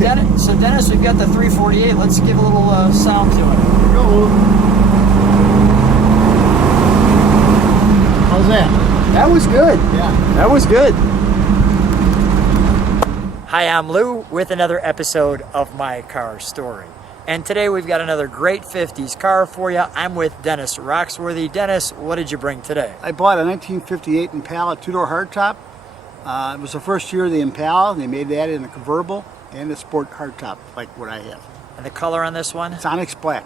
So Dennis, we've got the 348. Let's give a little sound to it. Go. How's that? That was good. Yeah. That was good. Hi, I'm Lou with another episode of My Car Story. And today we've got another great 50s car for you. I'm with Dennis Roxworthy. Dennis, what did you bring today? I bought a 1958 Impala two-door hardtop. It was the first year of the Impala. They made that in a convertible and a sport hardtop, like what I have. And the color on this one? It's Onyx Black.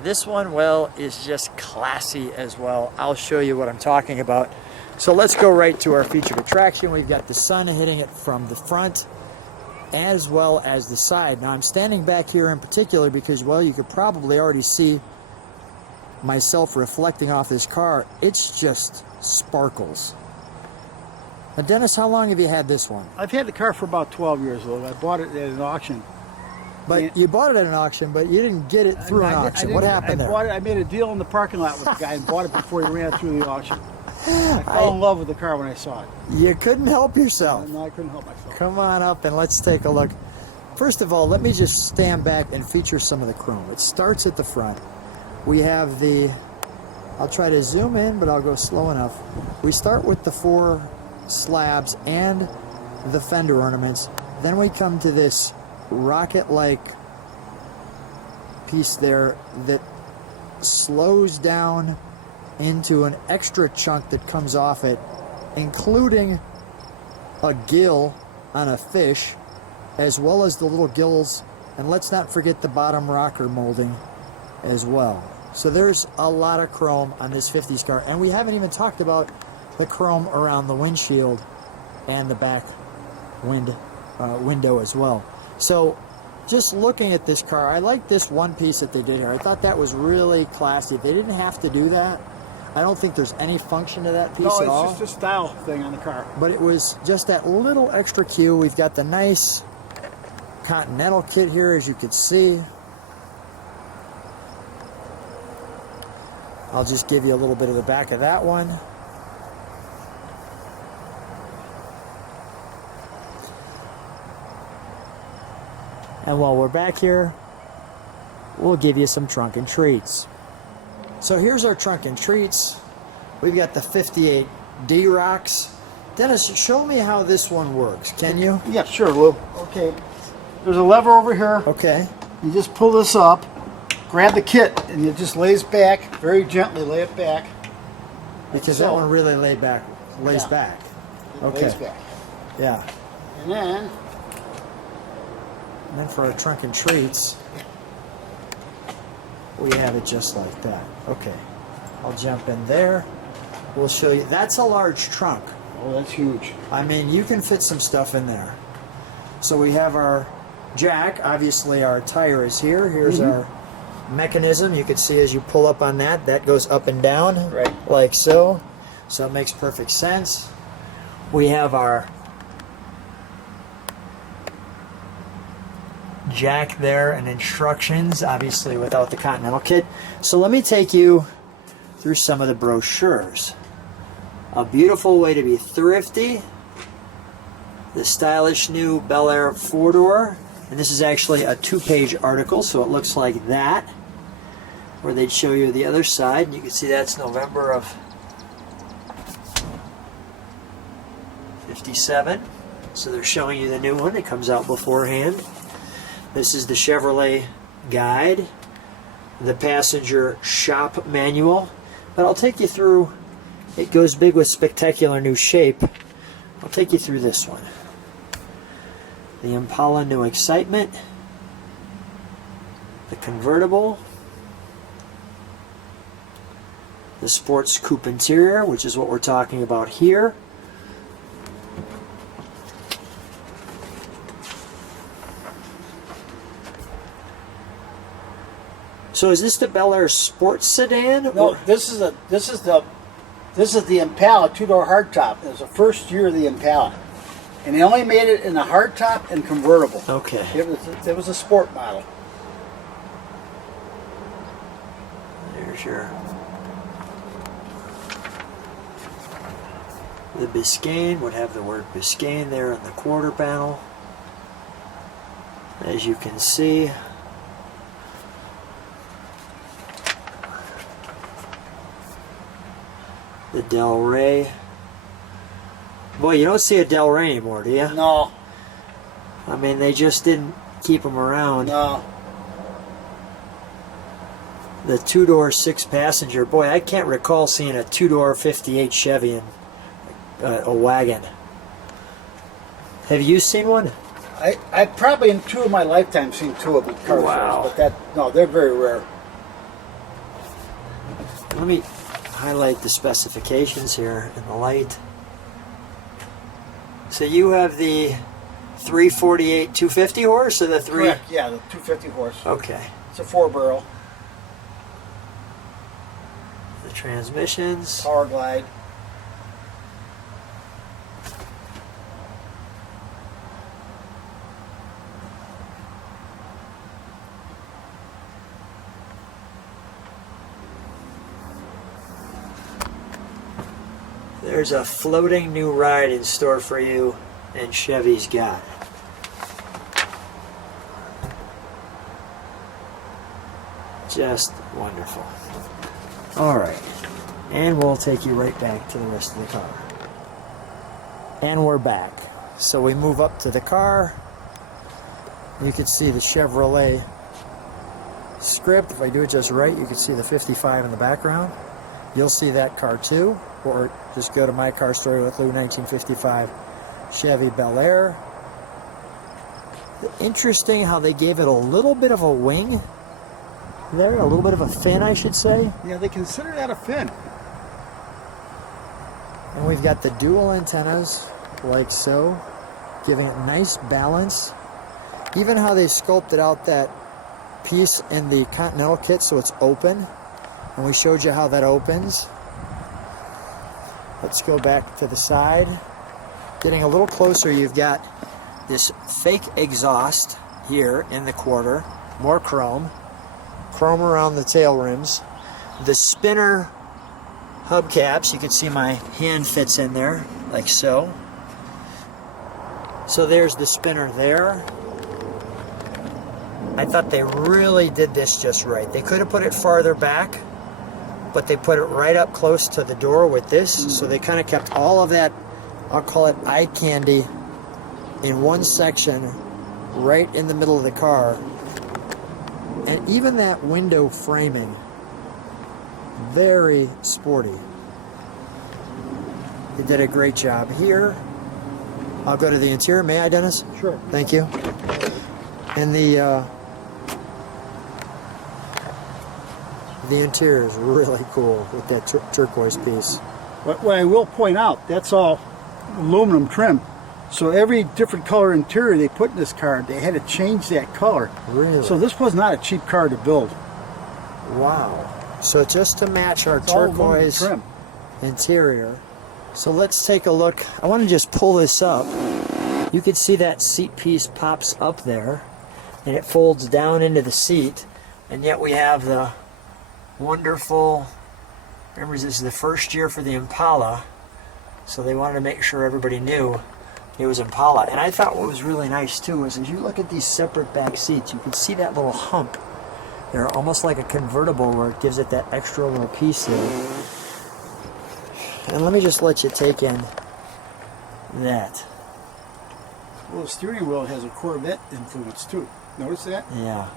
This one, well, is just classy as well. I'll show you what I'm talking about. So let's go right to our featured attraction. We've got the sun hitting it from the front as well as the side. Now I'm standing back here in particular because, well, you could probably already see myself reflecting off this car. It's just sparkles. Now Dennis, how long have you had this one? I've had the car for about 12 years old. I bought it at an auction. But you bought it at an auction, but you didn't get it through an auction. What happened there? I made a deal in the parking lot with the guy and bought it before he ran it through the auction. I fell in love with the car when I saw it. You couldn't help yourself. No, I couldn't help myself. Come on up and let's take a look. First of all, let me just stand back and feature some of the chrome. It starts at the front. We have the, I'll try to zoom in, but I'll go slow enough. We start with the 4 slabs and the fender ornaments. Then we come to this rocket-like piece there that slows down into an extra chunk that comes off it, including a gill on a fish, as well as the little gills, and let's not forget the bottom rocker molding as well. So there's a lot of chrome on this 50s car, and we haven't even talked about the chrome around the windshield and the back window as well. So just looking at this car, I like this one piece that they did here. I thought that was really classy. They didn't have to do that. I don't think there's any function to that piece at all. No, it's just a style thing on the car. But it was just that little extra cue. We've got the nice Continental Kit here, as you can see. I'll just give you a little bit of the back of that one. And while we're back here, we'll give you some trunk and treats. So here's our trunk and treats. We've got the 58 D-Rocks. Dennis, show me how this one works, can you? Yeah, sure, Lou. Okay. There's a lever over here. Okay. You just pull this up, grab the kit, and it just lays back, very gently lay it back. Because that one really lays back. Okay. Lays back. Yeah. And then for our trunk and treats, we have it just like that. Okay. I'll jump in there. We'll show you. That's a large trunk. Oh, that's huge. I mean, you can fit some stuff in there. So we have our jack. Obviously, our tire is here. Here's our mechanism. You can see as you pull up on that, that goes up and down, right, like so. So it makes perfect sense. We have our jack there and instructions, obviously without the Continental Kit. So let me take you through some of the brochures. A beautiful way to be thrifty. The stylish new Bel Air 4-door. And this is actually a 2-page article, so it looks like that. Where they'd show you the other side. And you can see that's November of 57. So they're showing you the new one. It comes out beforehand. This is the Chevrolet guide, the passenger shop manual. But I'll take you through, it goes big with spectacular new shape. I'll take you through this one. The Impala New Excitement, the convertible, the sports coupe interior, which is what we're talking about here. So is this the Bel Air Sports Sedan? No, this is the Impala two-door hardtop. It was the first year of the Impala, and they only made it in the hardtop and convertible. Okay. It was a sport model. There's your the Biscayne would have the word Biscayne there on the quarter panel. as you can see. The Del Rey. Boy, you don't see a Del Rey anymore, do you? No. I mean, they just didn't keep them around. No. The two-door, six-passenger. Boy, I can't recall seeing a two-door 58 Chevy in a wagon. Have you seen one? I probably in two of my lifetime seen two of the car Wow. shows, but no, they're very rare. Let me highlight the specifications here in the light. So you have the 348 250 horse or the three? Correct, yeah, the 250 horse. Okay. It's a 4-barrel. The transmissions. Power glide. There's a floating new ride in store for you, and Chevy's got. Just wonderful. All right, and we'll take you right back to the rest of the car. And we're back. So we move up to the car. You can see the Chevrolet script. If I do it just right, you can see the 55 in the background. You'll see that car too, or just go to My Car Story with Lou 1955 Chevy Bel Air. Interesting how they gave it a little bit of a wing there, a little bit of a fin, I should say. Yeah, they consider that a fin. And we've got the dual antennas, like so, giving it nice balance. Even how they sculpted out that piece in the Continental Kit so it's open. And we showed you how that opens. Let's go back to the side. Getting a little closer, you've got this fake exhaust here in the quarter. More chrome. Chrome around the tail rims. The spinner hubcaps, you can see my hand fits in there, like so. So there's the spinner there. I thought they really did this just right. They could have put it farther back, but they put it right up close to the door with this, so they kind of kept all of that, I'll call it eye candy, in one section right in the middle of the car. And even that window framing, very sporty. They did a great job here. I'll go to the interior. May I, Dennis? Sure. Thank you. And the interior is really cool with that turquoise piece. But what I will point out, that's all aluminum trim. So every different color interior they put in this car, they had to change that color. Really? So this was not a cheap car to build. Wow. So just to match our It's all aluminum turquoise trim. interior. So let's take a look. I want to just pull this up. You can see that seat piece pops up there and it folds down into the seat, and yet we have the wonderful, remember this is the first year for the Impala, so they wanted to make sure everybody knew it was Impala. And I thought what was really nice too is as you look at these separate back seats, you can see that little hump there, almost like a convertible, where it gives it that extra little piece there. And let me just let you take in that. Well, the steering wheel has a Corvette influence too. Notice that? Yeah.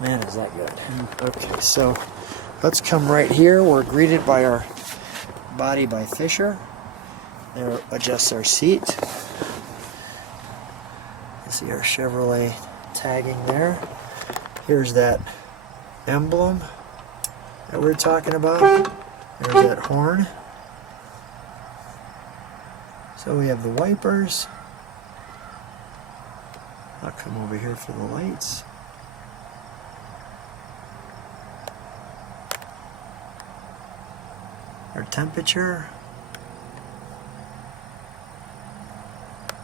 Man, is that good. Okay, so let's come right here. We're greeted by our body by Fisher. There adjusts our seat. You see our Chevrolet tagging there. Here's that emblem that we're talking about. There's that horn. So we have the wipers. I'll come over here for the lights. Our temperature.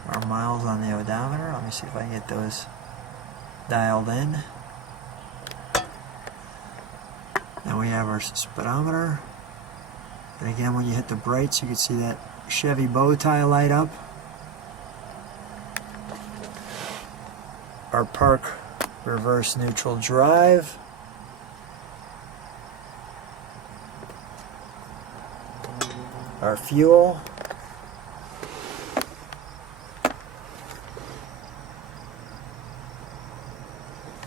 Our miles on the odometer. Let me see if I can get those dialed in. Then we have our speedometer. And again, when you hit the brights, you can see that Chevy bow tie light up. our park reverse neutral drive. Our fuel.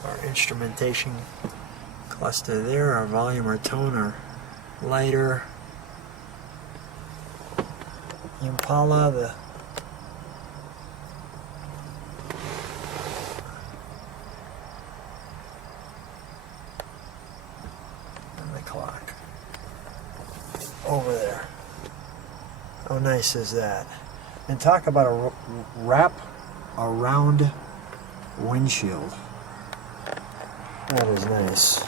Our instrumentation cluster there, our volume, our tone, our lighter. The Impala, and the clock over there. How nice is that? And talk about a wrap around windshield. That is nice.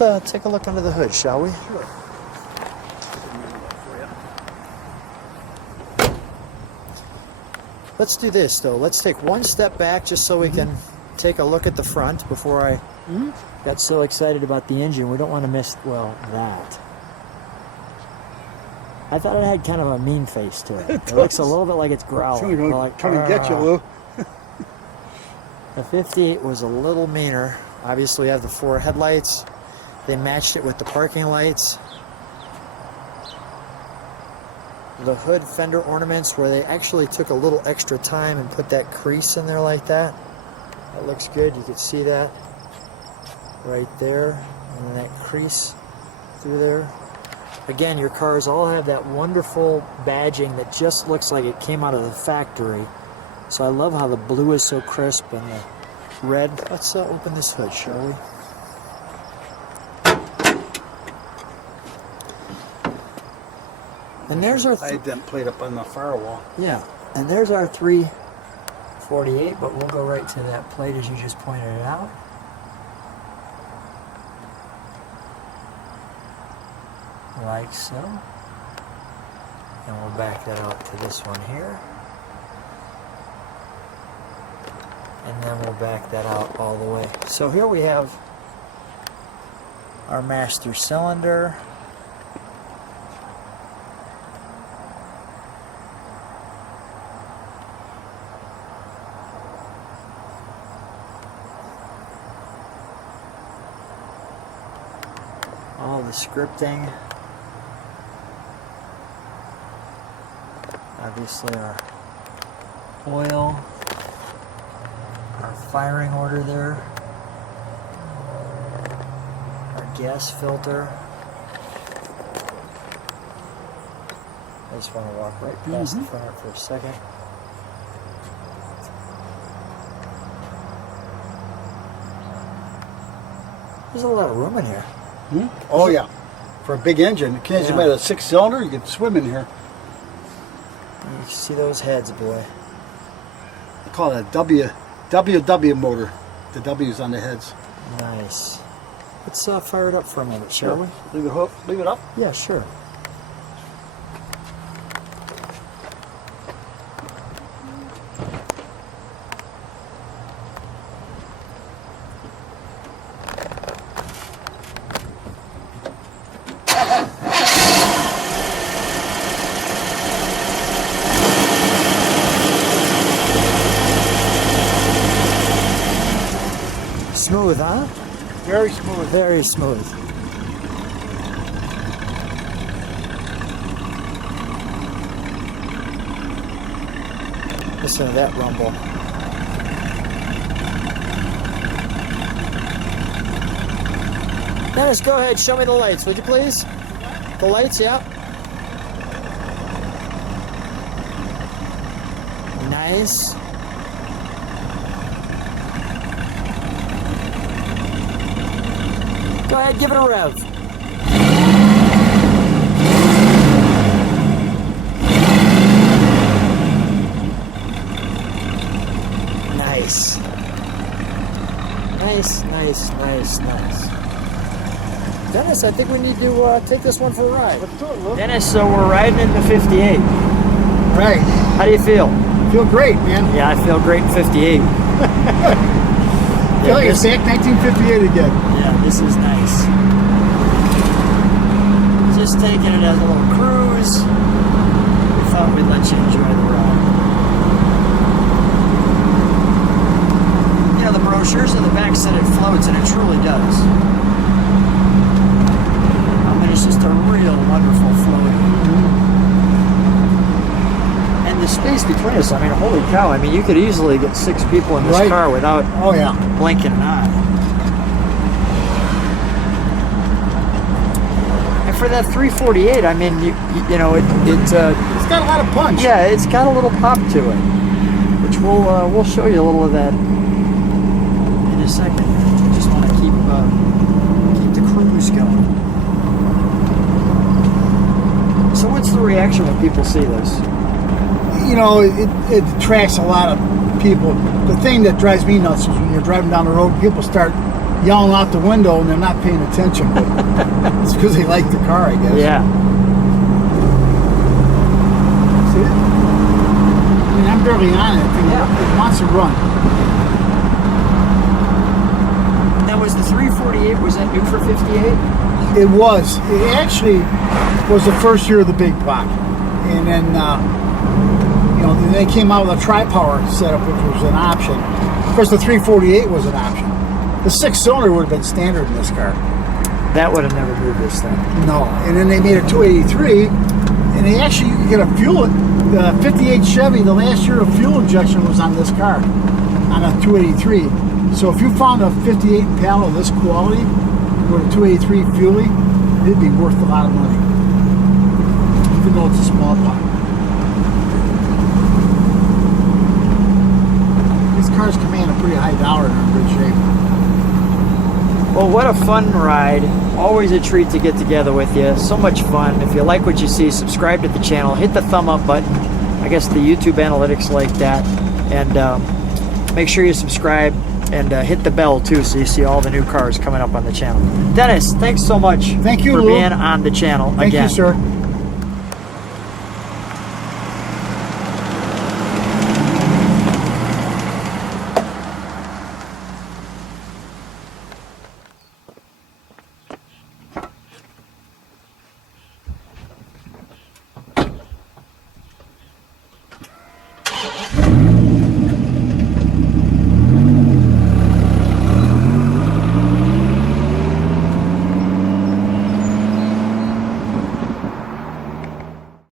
Let's take a look under the hood, shall we? Sure. Let's do this though. Let's take one step back just so we can take a look at the front before I got so excited about the engine. We don't want to miss, well, that. I thought it had kind of a mean face to it. It looks a little bit like it's growling. It's trying to get you, Lou. The 58 was a little meaner. Obviously, we have the 4 headlights. They matched it with the parking lights. The hood fender ornaments, where they actually took a little extra time and put that crease in there like that. That looks good. You can see that right there, and then that crease through there. Again, your cars all have that wonderful badging that just looks like it came out of the factory. So I love how the blue is so crisp and the red. Let's open this hood, shall we? And there's our... I had them played up on the firewall. Yeah, and there's our 348, but we'll go right to that plate as you just pointed it out. Like so. And we'll back that out to this one here. And then we'll back that out all the way. So here we have our master cylinder. All the scripting. Obviously our oil, our firing order there, our gas filter. I just want to walk right past the front for a second. There's a lot of room in here. Oh yeah, for a big engine. Can't you Yeah. made a 6-cylinder? You could swim in here. You can see those heads, boy. I call it a WW motor. The W's on the heads. Nice. Let's fire it up for a minute, shall we? Leave it up. Yeah, sure. Smooth, huh? Very smooth. Very smooth. Listen to that rumble. Dennis, go ahead. Show me the lights, would you please? The lights, yeah. Nice. Go ahead, give it a rev. Nice. Nice, nice, nice, nice. Dennis, I think we need to take this one for a ride. Let's do it, Lou. Dennis, so we're riding in the 58. Right. How do you feel? Feel great, man. Yeah, I feel great in 58. Feel like it's back 1958 again. Yeah, this is nice. Just taking it as a little cruise. We thought we'd let you enjoy the ride. the brochures on the back said it floats, and it truly does. I mean, it's just a real wonderful float. And the space between us, I mean, holy cow, I mean, you could easily get 6 people in this Right. car without Oh yeah. blinking an eye. And for that 348, I mean, you know, It's got a lot of punch. yeah, it's got a little pop to it, which we'll show you a little of that in a second. I just want to keep the cruise going. So what's the reaction when people see this? You know, it attracts a lot of people. The thing that drives me nuts is when you're driving down the road, people start yelling out the window and they're not paying attention. But it's because they like the car, I guess. Yeah. See it? I mean, I'm barely on it. Yeah. It wants to run. Now, was the 348, was that new for 58? It was. It actually was the first year of the big block. And then, you know, they came out with a tri-power setup, which was an option. Of course, the 348 was an option. The 6-cylinder would have been standard in this car. That would have never moved this thing. No. And then they made a 283, and they actually, you could get a fuel, the 58 Chevy, the last year of fuel injection was on this car, on a 283. So if you found a 58 Impala of this quality with a 283 fuelie, it'd be worth a lot of money, even though it's a small car. These cars command a pretty high dollar and are in good shape. Well, what a fun ride. Always a treat to get together with you. So much fun. If you like what you see, subscribe to the channel. Hit the thumb up button. I guess the YouTube analytics like that. And make sure you subscribe and hit the bell too, so you see all the new cars coming up on the channel. Dennis, thanks so much Thank you, for Lou. being on the channel Thank again. you, sir.